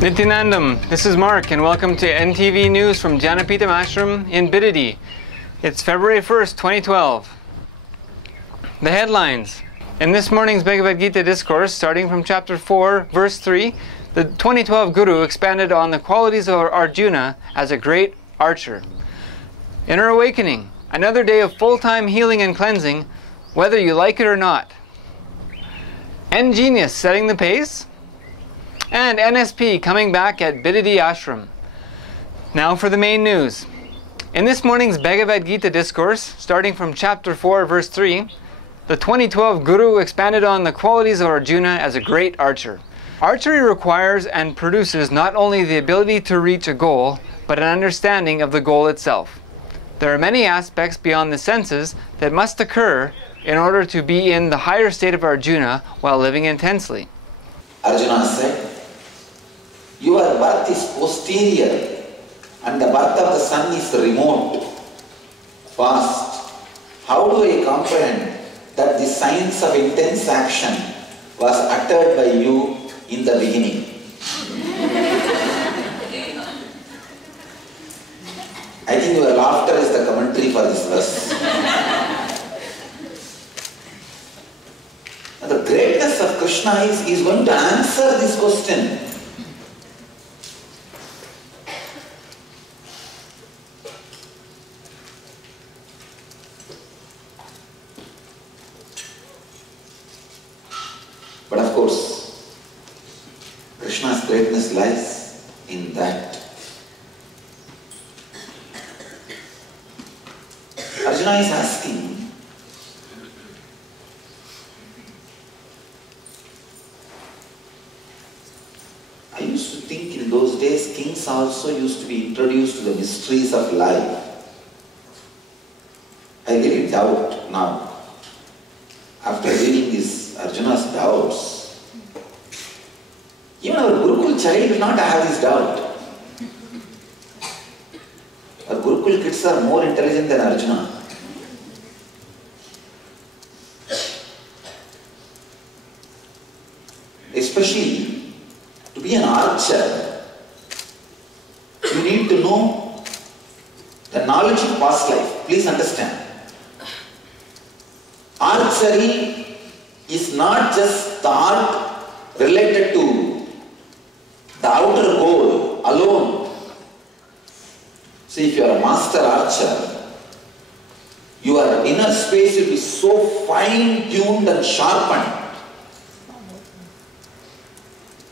Nithyanandam, this is Mark and welcome to NTV News from Janapitam Ashram in Bidadi. It's February 1st, 2012. The headlines. In this morning's Bhagavad Gita discourse, starting from chapter 4, verse 3, the 2012 Guru expanded on the qualities of Arjuna as a great archer. Inner awakening, another day of full-time healing and cleansing, whether you like it or not. eNNews setting the pace, and NSP coming back at Bidadi Ashram. Now for the main news. In this morning's Bhagavad Gita discourse, starting from chapter 4, verse 3, the 2012 Guru expanded on the qualities of Arjuna as a great archer. Archery requires and produces not only the ability to reach a goal, but an understanding of the goal itself. There are many aspects beyond the senses that must occur in order to be in the higher state of Arjuna while living intensely. Arjuna said, "Your birth is posterior and the birth of the sun is remote, past. How do I comprehend that the science of intense action was uttered by you in the beginning?" I think your laughter is the commentary for this verse. And the greatness of Krishna is going to answer this question. But of course, Krishna's greatness lies in that Arjuna is asking, I used to think in those days kings also used to be introduced to the mysteries of life. I really doubt now, after reading this Arjuna's doubts, even our Gurukul child will not have this doubt. Our Gurukul kids are more intelligent than Arjuna. Especially, to be an archer, you need to know the knowledge of past life. Please understand. Archery is not just the art related to the outer goal alone. See, if you are a master archer, your inner space will be so fine-tuned and sharpened.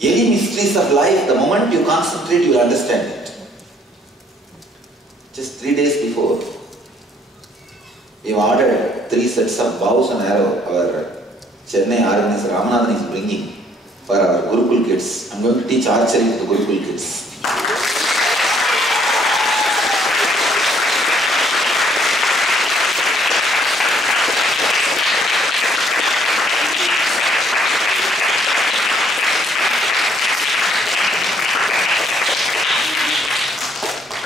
Any mysteries of life, the moment you concentrate, you will understand it. Just 3 days before, we have ordered 3 sets of bows and arrow. Our Chennai organizer Ramanathan is bringing for our Gurukul kids. I am going to teach archery to the Gurukul kids.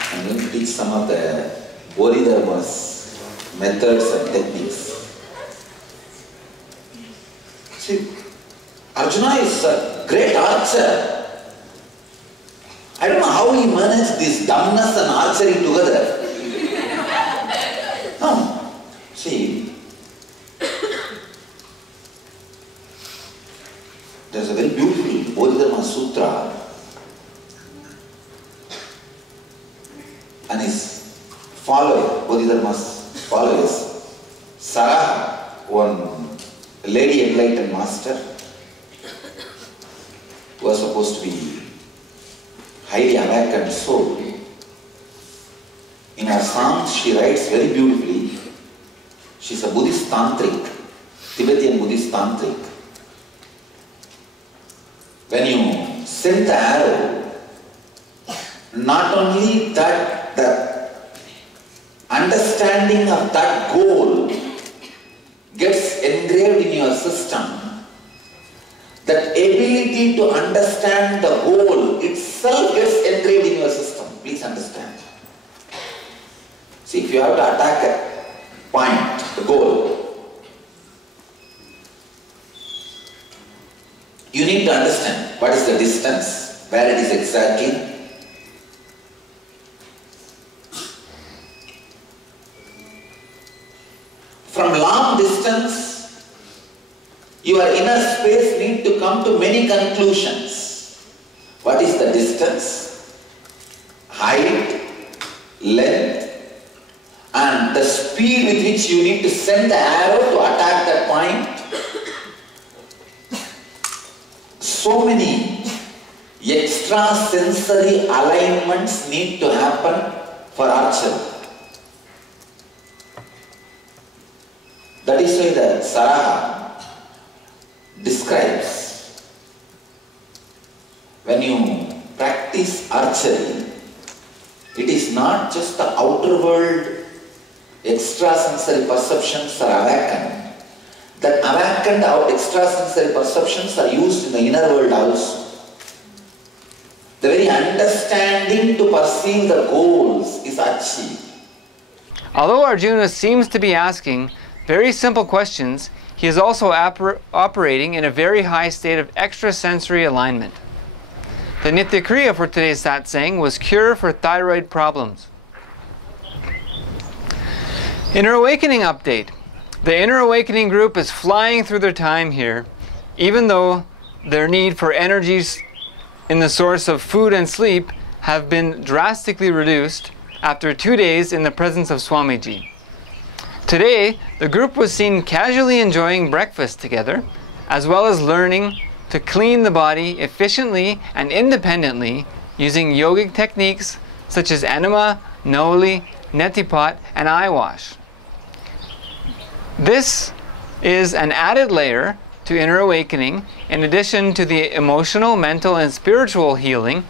I am going to teach some of the Bodhidharma's methods and techniques. See, Arjuna is a great archer. I don't know how he managed this dumbness and archery together. No. See, there's a very beautiful Bodhidharma Sutra, and his follower, Bodhidharma's followers, Sarah, one lady enlightened master, who was supposed to be highly awakened soul. In her songs, she writes very beautifully. She's a Buddhist tantric, Tibetan Buddhist tantric. When you send the arrow, not only that the understanding of that goal gets engraved in your system, that ability to understand the goal itself gets engraved in your system. Please understand. See, if you have to attack a point, the goal, you need to understand what is the distance, where it is exactly. From long distance, your inner space needs to come to many conclusions. What is the distance, height, length, and the speed with which you need to send the arrow to attack that point? So many extrasensory alignments need to happen for archery. That is why the Saraha describes, when you practice archery, it is not just the outer world extrasensory perceptions are awakened. That awakened extrasensory perceptions are used in the inner world also. The very understanding to perceive the goals is achieved. Although Arjuna seems to be asking very simple questions, he is also operating in a very high state of extrasensory alignment. The Nitya Kriya for today's satsang was cure for thyroid problems. Inner Awakening update. The Inner Awakening group is flying through their time here, even though their need for energies in the source of food and sleep have been drastically reduced after 2 days in the presence of Swamiji. Today, the group was seen casually enjoying breakfast together, as well as learning to clean the body efficiently and independently using yogic techniques such as enema, noli, netipat, and eye wash. This is an added layer to Inner Awakening in addition to the emotional, mental, and spiritual healing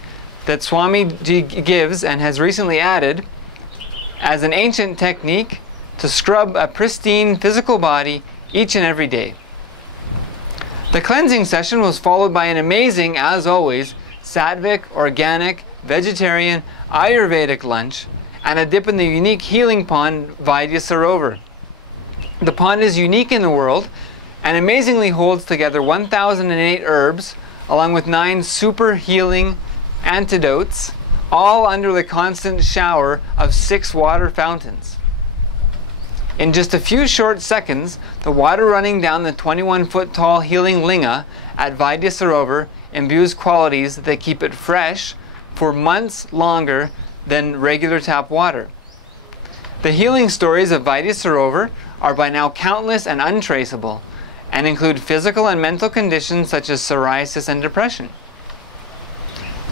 that Swamiji gives and has recently added as an ancient technique to scrub a pristine physical body each and every day. The cleansing session was followed by an amazing, as always, sattvic, organic, vegetarian, Ayurvedic lunch and a dip in the unique healing pond Vaidya Sarovar. The pond is unique in the world and amazingly holds together 1008 herbs along with 9 super healing antidotes, all under the constant shower of 6 water fountains. In just a few short seconds, the water running down the 21-foot tall healing linga at Vaidya Sarovar imbues qualities that keep it fresh for months longer than regular tap water. The healing stories of Vaidya Sarovar are by now countless and untraceable, and include physical and mental conditions such as psoriasis and depression.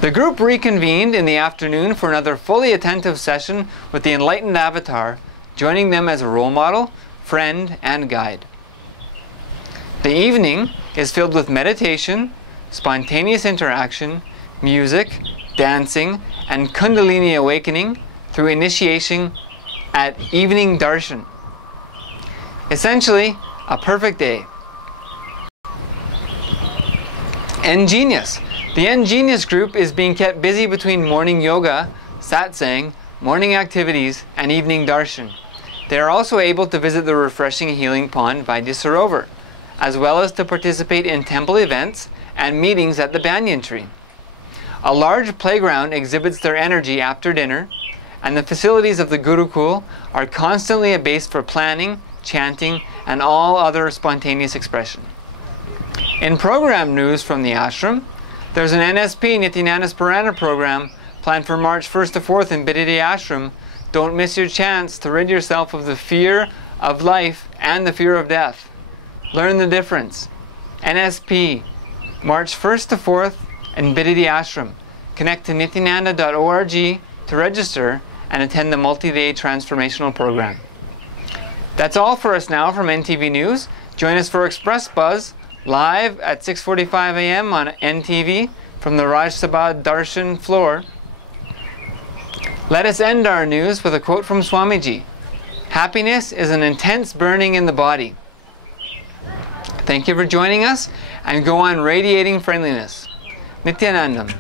The group reconvened in the afternoon for another fully attentive session with the enlightened avatar, joining them as a role model, friend, and guide. The evening is filled with meditation, spontaneous interaction, music, dancing, and Kundalini awakening through initiation at evening darshan. Essentially, a perfect day. eNNews. The eNNews group is being kept busy between morning yoga, satsang, morning activities, and evening darshan. They are also able to visit the refreshing healing pond Vaidya Sarovar, as well as to participate in temple events and meetings at the banyan tree. A large playground exhibits their energy after dinner, and the facilities of the Gurukul are constantly a base for planning, chanting, and all other spontaneous expression. In program news from the ashram, there's an NSP Nithyananda's Purana program planned for March 1st to 4th in Bididi Ashram. Don't miss your chance to rid yourself of the fear of life and the fear of death. Learn the difference. NSP, March 1st to 4th in Bididi Ashram. Connect to nithyananda.org to register and attend the multi-day transformational program. That's all for us now from NTV News. Join us for Express Buzz live at 6:45 a.m. on NTV from the Raj Sabha Darshan floor. Let us end our news with a quote from Swamiji. Happiness is an intense burning in the body. Thank you for joining us, and go on radiating friendliness. Nithyanandam.